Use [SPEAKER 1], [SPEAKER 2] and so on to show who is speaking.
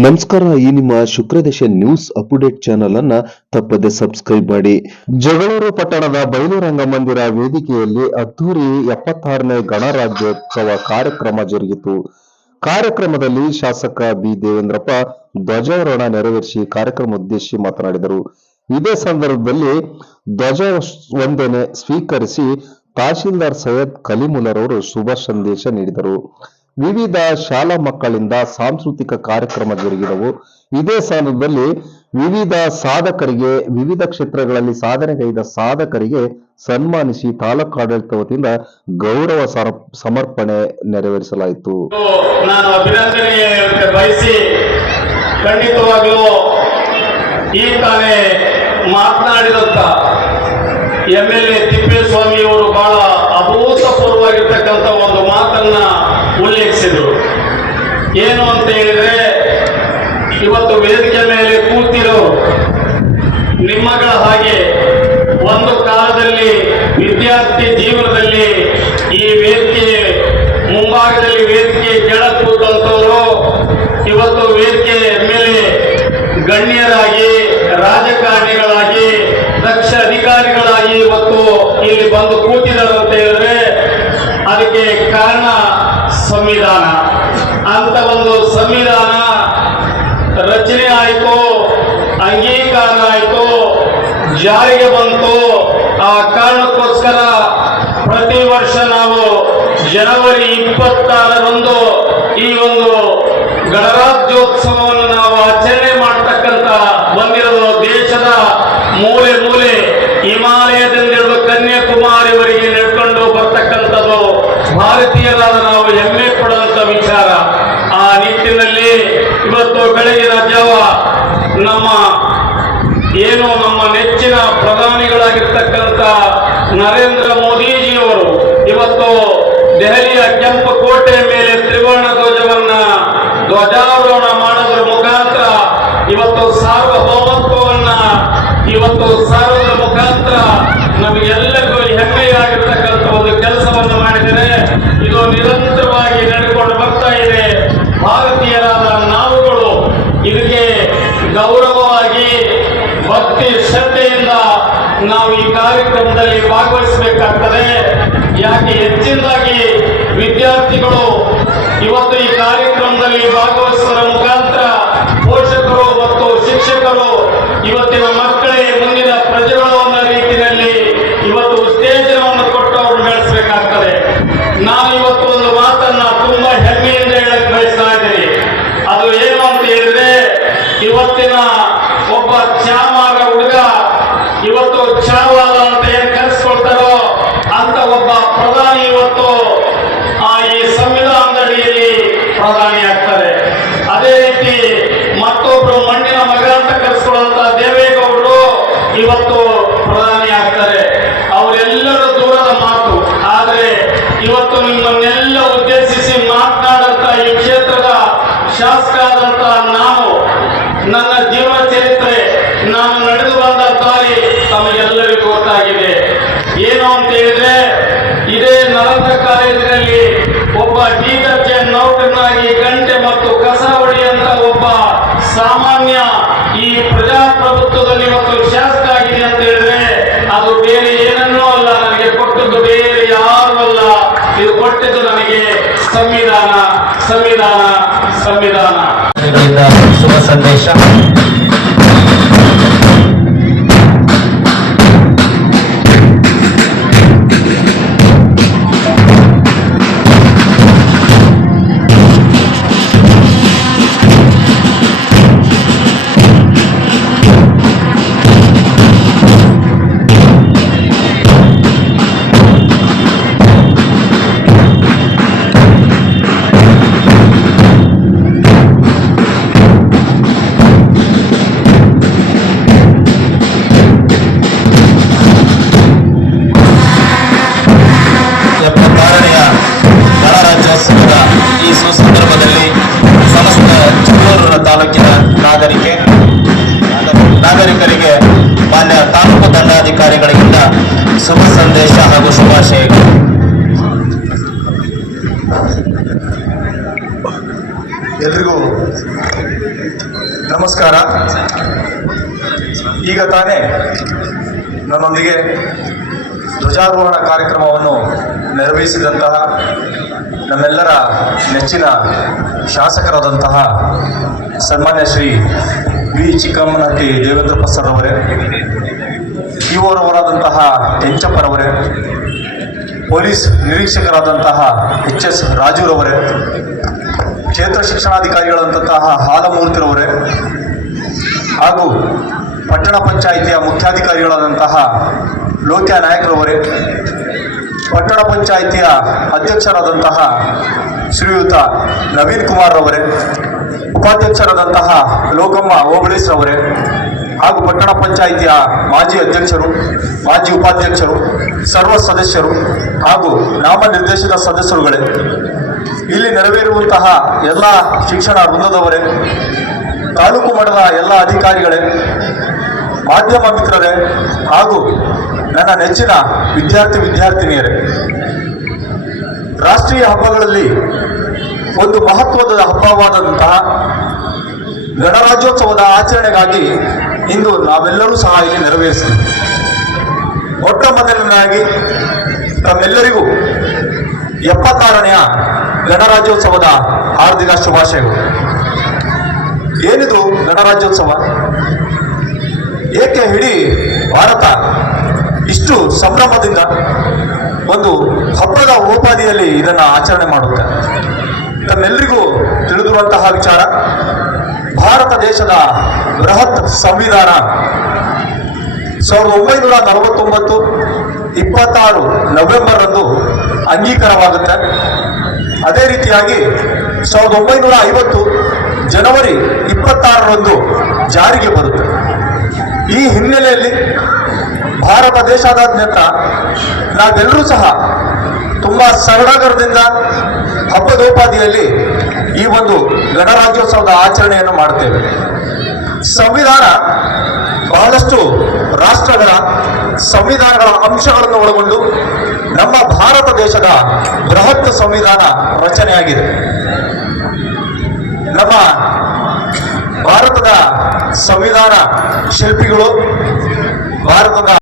[SPEAKER 1] ನಮಸ್ಕಾರ, ಈ ನಿಮ್ಮ ಶುಕ್ರದೇಶ ನ್ಯೂಸ್ ಅಪ್ಡೇಟ್ ಚಾನೆಲ್ ಅನ್ನ ತಪ್ಪದೆ ಸಬ್ಸ್ಕ್ರೈಬ್ ಮಾಡಿ. ಜಗಳೂರು ಪಟ್ಟಣದ ಬಯಲು ರಂಗಮಂದಿರ ವೇದಿಕೆಯಲ್ಲಿ ಅದ್ದೂರಿ ಎಪ್ಪತ್ತಾರನೇ ಗಣರಾಜ್ಯೋತ್ಸವ ಕಾರ್ಯಕ್ರಮ ಜರುಗಿತು. ಕಾರ್ಯಕ್ರಮದಲ್ಲಿ ಶಾಸಕ ಬಿ ದೇವೇಂದ್ರಪ್ಪ ಧ್ವಜಾರೋಹಣ ನೆರವೇರಿಸಿ ಕಾರ್ಯಕ್ರಮ ಉದ್ದೇಶಿಸಿ ಮಾತನಾಡಿದರು. ಇದೇ ಸಂದರ್ಭದಲ್ಲಿ ಧ್ವಜ ವಂದನೆ ಸ್ವೀಕರಿಸಿ ತಹಶೀಲ್ದಾರ್ ಸೈಯದ್ ಅವರು ಶುಭ ಸಂದೇಶ ನೀಡಿದರು. ವಿವಿಧ ಶಾಲಾ ಮಕ್ಕಳಿಂದ ಸಾಂಸ್ಕೃತಿಕ ಕಾರ್ಯಕ್ರಮ ಜರುಗಿದವು. ಇದೇ ಸಂದರ್ಭದಲ್ಲಿ ವಿವಿಧ ಸಾಧಕರಿಗೆ, ವಿವಿಧ ಕ್ಷೇತ್ರಗಳಲ್ಲಿ ಸಾಧನೆಗೈದ ಸಾಧಕರಿಗೆ ಸನ್ಮಾನಿಸಿ ತಾಲೂಕು ಆಡಳಿತ ವತಿಯಿಂದ ಗೌರವ ಸಮರ್ಪಣೆ ನೆರವೇರಿಸಲಾಯಿತು.
[SPEAKER 2] ನಾನು ಅಭಿನಂದನೆ ಖಂಡಿತವಾಗ್ಲೂ ಮಾತನಾಡಿದಂತ ಎಂ ಎಲ್ ಎ ತಿಪ್ಪೇಸ್ವಾಮಿ ಅವರು ಬಹಳ ಅಭೂತಪೂರ್ವವಾಗಿರ್ತಕ್ಕಂಥ ಒಂದು ಮಾತನ್ನ ಉಲ್ಲೇಖಿಸಿದರು ಏನು ಅಂತ ಹೇಳಿದ್ರೆ, ಇವತ್ತು ವೇದಿಕೆ ಮೇಲೆ ಕೂತಿರೋ ನಿಮ್ಮಗಳ ಹಾಗೆ ಒಂದು ಕಾಲದಲ್ಲಿ ವಿದ್ಯಾರ್ಥಿ ಜೀವನದಲ್ಲಿ ಈ ವೇದಿಕೆ, ಮುಂಭಾಗದಲ್ಲಿ ವೇದಿಕೆ ಕೆಳ ಕೂತಂತವರು ಇವತ್ತು ವೇದಿಕೆ ಮೇಲೆ ಗಣ್ಯರಾಗಿ, ರಾಜಕಾರಣಿಗಳಾಗಿ, ದಕ್ಷ ಅಧಿಕಾರಿಗಳಾಗಿ ಇವತ್ತು ಇಲ್ಲಿ ಬಂದು ಕೂತಿದ್ದಾರೆ ಅಂತ ಹೇಳಿದ್ರೆ, ಅದಕ್ಕೆ ಕಾರಣ ಸಂವಿಧಾನ. ಅಂತ ಒಂದು ಸಂವಿಧಾನ ರಚನೆ ಆಯಿತು, ಅಂಗೀಕಾರ ಆಯಿತು, ಜಾರಿಗೆ ಬಂತು. ಆ ಕಾರಣಕ್ಕೋಸ್ಕರ ಪ್ರತಿ ವರ್ಷ ನಾವು ಜನವರಿ ಇಪ್ಪತ್ತಾರರಂದು ಈ ಒಂದು ಗಣರಾಜ್ಯೋತ್ಸವವನ್ನು ನಾವು ಆಚರಣೆ ಮಾಡತಕ್ಕಂತ ಬಂದಿರೋದು ದೇಶದ ಮೂಲೆ ಮೂಲೆ ಹಿಮಾಲಯದಿಂದ ಕನ್ಯಾಕುಮಾರಿವರಿಗೆ ನಡ್ಕೊಂಡು ಬರ್ತಕ್ಕಂಥದ್ದು ಭಾರತೀಯರಾದ ನಾವು ಹೆಮ್ಮೆ ಪಡುವಂತ ವಿಚಾರ ಆ ನಿಟ್ಟಿನಲ್ಲಿ ಇವತ್ತು ಬೆಳಗಿನ ಜಾವ ನಮ್ಮ ಏನು ನಮ್ಮ ನೆಚ್ಚಿನ ಪ್ರಧಾನಿಗಳಾಗಿರ್ತಕ್ಕಂಥ ನರೇಂದ್ರ ಮೋದಿಜಿಯವರು ಇವತ್ತು ದೆಹಲಿಯ ಕೆಂಪು ಕೋಟೆ ಮೇಲೆ ತ್ರಿವರ್ಣ ಧ್ವಜವನ್ನ ಧ್ವಜಾರೋಹಣ ಮಾಡೋದ್ರ ಮುಖಾಂತರ ಇವತ್ತು ಸಾರ್ವಭೌಮತ್ವವನ್ನ ಇವತ್ತು ಸಾರೋದ್ರ ಮುಖಾಂತರ ನಮಗೆಲ್ಲರಿಗೂ ಹೆಮ್ಮೆಯಾಗಿರ್ತಕ್ಕಂಥ ಒಂದು ಕೆಲಸವನ್ನು ಮಾಡಿದರೆ ಇದು ನಿರಂತರವಾಗಿ ನಡೆದುಕೊಂಡು ಬರ್ತಾ ಇದೆ ಭಾರತೀಯರಾದ ನಾವುಗಳು ಇದಕ್ಕೆ ಗೌರವವಾಗಿ ಭಕ್ತಿ ಶ್ರದ್ಧೆಯಿಂದ ನಾವು ಈ ಕಾರ್ಯಕ್ರಮದಲ್ಲಿ ಭಾಗವಹಿಸಬೇಕಾಗ್ತದೆ. ಯಾಕೆ ಹೆಚ್ಚಿನದಾಗಿ ವಿದ್ಯಾರ್ಥಿಗಳು ಇವತ್ತು ಈ ಕಾರ್ಯಕ್ರಮದಲ್ಲಿ ಭಾಗವಹಿಸುವ ಮುಖಾಂತರ ಪೋಷಕರು ಮತ್ತು ಶಿಕ್ಷಕರು ಇವತ್ತಿನ ಮಕ್ಕಳೇ ಮುಂದಿನ ಪ್ರಜೆಗಳು ಅನ್ನೋ ರೀತಿಯಲ್ಲಿ ಇವತ್ತು ಉತ್ತೇಜನವನ್ನು ಕೊಟ್ಟು ಅವರು ಬೆಳೆಸಬೇಕಾಗ್ತದೆ. ನಾನು ಇವತ್ತು ಒಂದು ಮಾತನ್ನ ತುಂಬಾ ಹೆಮ್ಮೆಯಿಂದ ಹೇಳಕ್ ಬಯಸ್ತಾ ಇದ್ದೀನಿ. ಅದು ಏನು ಅಂತ ಹೇಳಿದ್ರೆ, ಇವತ್ತಿನ ಒಬ್ಬ ಚಾ ಮಾರ ಹುಡುಗ ಇವತ್ತು ಚಾವಾದ ಅಂತ ಏನ್ ಕರೆಸ್ಕೊಳ್ತಾರೋ ಅಂತ ಒಬ್ಬ ಪ್ರಧಾನಿ ಇವತ್ತು, ಆ, ಈ ಸಂವಿಧಾನದ ಅಡಿಯಲ್ಲಿ ಪ್ರಧಾನಿ ಆಗ್ತಾರೆ. ಅದೇ ರೀತಿ ಮತ್ತೊಬ್ರು ಮಣ್ಣಿನ ಮಗ ಅಂತ ಕರೆಸ್ಕೊಳ್ಳುವಂತ ದೇವೇಗೌಡರು ಇವತ್ತು ಪ್ರಧಾನಿ ಆಗ್ತಾರೆ ಅವರೆಲ್ಲರೂ ದೂರದ ಮಾತು ಆದ್ರೆ ಇವತ್ತು ನಿಮ್ಮನ್ನೆಲ್ಲ ಉದ್ದೇಶಿಸಿ ಮಾತನಾಡಂತ ಈ ಕ್ಷೇತ್ರದ ಶಾಸಕ ಆದಂತ ನಾನು ನನ್ನ ಜೀವನ ಚರಿತ್ರೆ ನಾನು ನಡೆದು ಬಂದ ದಾರಿ ತಮಗೆಲ್ಲರಿಗೂ ಗೊತ್ತಾಗಿದೆ ಏನು ಅಂತ ಹೇಳಿದ್ರೆ ಇದೇ ಕಾಲೇಜಿನಲ್ಲಿ ಒಬ್ಬ ಡಿ ದರ್ಜೆ ನೌಕರನಾಗಿ ಗಂಟೆ ಮತ್ತು ಕಸ ಹೊಡೆಯಂತ ಒಬ್ಬ ಸಾಮಾನ್ಯ ಈ ಪ್ರಜಾಪ್ರಭುತ್ವದಲ್ಲಿ ಇವತ್ತು ಶಾಸಕ ಆಗಿದೆ ಅಂತ ಹೇಳಿದ್ರೆ, ಅದು ಬೇರೆ ಏನನ್ನೂ ಅಲ್ಲ, ನನಗೆ ಕೊಟ್ಟದ್ದು ಬೇರೆ ಯಾರು ಅಲ್ಲ. ಇದು ಕೊಟ್ಟಿದ್ದು ನನಗೆ ಸಂವಿಧಾನ ಸಂವಿಧಾನ. ಸಂವಿಧಾನ
[SPEAKER 3] ಶುಭ ಸಂದೇಶ. ತಾಲೂಕಿನ ನಾಗರಿಕೆ ನಾಗರಿಕರಿಗೆ ಮಾನ್ಯ ತಾಲೂಕು ದಂಡಾಧಿಕಾರಿಗಳಿಂದ ಶುಭ ಸಂದೇಶ ಹಾಗೂ ಶುಭಾಶಯಗಳು.
[SPEAKER 4] ಎಲ್ರಿಗೂ ನಮಸ್ಕಾರ. ಈಗ ತಾನೇ ನನ್ನೊಂದಿಗೆ ಧ್ವಜಾರೋಹಣ ಕಾರ್ಯಕ್ರಮವನ್ನು ನೆರವೇರಿಸಿದಂತಹ ನಮ್ಮೆಲ್ಲರ ನೆಚ್ಚಿನ ಶಾಸಕರಾದಂತಹ ಸನ್ಮಾನ್ಯ ಶ್ರೀ ವಿ ಚಿಕ್ಕಮ್ಮನಹಟ್ಟಿ ದೇವೇಂದ್ರ ಪ್ರಸಾದರವರೇ ಇವರವರಾದಂತಹ ಕೆಂಚಪ್ಪರವರೇ ಪೊಲೀಸ್ ನಿರೀಕ್ಷಕರಾದಂತಹ ಎಚ್ ಎಸ್ ರಾಜುರವರೇ ಕ್ಷೇತ್ರ ಶಿಕ್ಷಣಾಧಿಕಾರಿಗಳಾದಂತಹ ಹಾಲಮೂರ್ತಿರವರೇ ಹಾಗೂ ಪಟ್ಟಣ ಪಂಚಾಯಿತಿಯ ಮುಖ್ಯಾಧಿಕಾರಿಗಳಾದಂತಹ ಲೋಕ್ಯ ನಾಯಕರವರೇ ಪಟ್ಟಣ ಪಂಚಾಯಿತಿಯ ಅಧ್ಯಕ್ಷರಾದಂತಹ ಶ್ರೀಯುತ ನವೀನ್ ಕುಮಾರ್ ರವರೇ, ಉಪಾಧ್ಯಕ್ಷರಾದಂತಹ ಲೋಕಮ್ಮ ಓಬಳೇಶ್ರವರೇ ಹಾಗೂ ಪಟ್ಟಣ ಪಂಚಾಯಿತಿಯ ಮಾಜಿ ಅಧ್ಯಕ್ಷರು, ಮಾಜಿ ಉಪಾಧ್ಯಕ್ಷರು, ಸರ್ವ ಸದಸ್ಯರು ಹಾಗೂ ನಾಮನಿರ್ದೇಶಿತ ಸದಸ್ಯರುಗಳೇ, ಇಲ್ಲಿ ನೆರವೇರುವಂತಹ ಎಲ್ಲ ಶಿಕ್ಷಣ ವೃಂದದವರೇ, ತಾಲೂಕು ಮಟ್ಟದ ಎಲ್ಲ ಅಧಿಕಾರಿಗಳೇ ಮಾಧ್ಯಮ ಮಿತ್ರರೇ, ಹಾಗೂ ನನ್ನ ನೆಚ್ಚಿನ ವಿದ್ಯಾರ್ಥಿ ವಿದ್ಯಾರ್ಥಿನಿಯರೇ, ರಾಷ್ಟ್ರೀಯ ಹಬ್ಬಗಳಲ್ಲಿ ಒಂದು ಮಹತ್ವದ ಹಬ್ಬವಾದಂತಹ ಗಣರಾಜ್ಯೋತ್ಸವದ ಆಚರಣೆಗಾಗಿ ಇಂದು ನಾವೆಲ್ಲರೂ ಸಹ ಇಲ್ಲಿ ನೆರವೇರಿಸ್ತೀವಿ ಮೊಟ್ಟ ಮೊದಲನೆಯಾಗಿ ತಮ್ಮೆಲ್ಲರಿಗೂ ಎಪ್ಪತ್ತಾರನೆಯ ಗಣರಾಜ್ಯೋತ್ಸವದ ಹಾರ್ದಿಕ ಶುಭಾಶಯಗಳು. ಏನಿದು ಗಣರಾಜ್ಯೋತ್ಸವ? ಏಕೆ ಇಡೀ ಭಾರತ ಇಷ್ಟು ಸಂಭ್ರಮದಿಂದ ಒಂದು ಹಬ್ಬದ ಉಪಾಧಿಯಲ್ಲಿ ಇದನ್ನು ಆಚರಣೆ ಮಾಡುತ್ತೆ? ತಮ್ಮೆಲ್ಲರಿಗೂ ತಿಳಿದಿರುವಂತಹ ವಿಚಾರ, ಭಾರತ ದೇಶದ ಬೃಹತ್ ಸಂವಿಧಾನ ಸಾವಿರದ ಒಂಬೈನೂರ ನಲವತ್ತೊಂಬತ್ತು ಇಪ್ಪತ್ತಾರು ನವೆಂಬರ್ ಅಂದು ಅಂಗೀಕಾರವಾಗುತ್ತೆ. ಅದೇ ರೀತಿಯಾಗಿ ಸಾವಿರದ ಒಂಬೈನೂರ ಐವತ್ತು ಜನವರಿ ಇಪ್ಪತ್ತಾರರಂದು ಜಾರಿಗೆ ಬರುತ್ತೆ. ಈ ಹಿನ್ನೆಲೆಯಲ್ಲಿ ಭಾರತ ದೇಶಾದ್ಯಂತ ನಾವೆಲ್ಲರೂ ಸಹ ತುಂಬ ಸಡಗರದಿಂದ ಹಬ್ಬದೋಪಾದಿಯಲ್ಲಿ ಈ ಒಂದು ಗಣರಾಜ್ಯೋತ್ಸವದ ಆಚರಣೆಯನ್ನು ಮಾಡುತ್ತೇವೆ. ಸಂವಿಧಾನ ಬಹಳಷ್ಟು ರಾಷ್ಟ್ರಗಳ ಸಂವಿಧಾನಗಳ ಅಂಶಗಳನ್ನು ಒಳಗೊಂಡು ನಮ್ಮ ಭಾರತ ದೇಶದ ಬೃಹತ್ ಸಂವಿಧಾನ ರಚನೆಯಾಗಿದೆ. ನಮ್ಮ ಭಾರತದ ಸಂವಿಧಾನ ಶಿಲ್ಪಿಗಳು ಭಾರತದ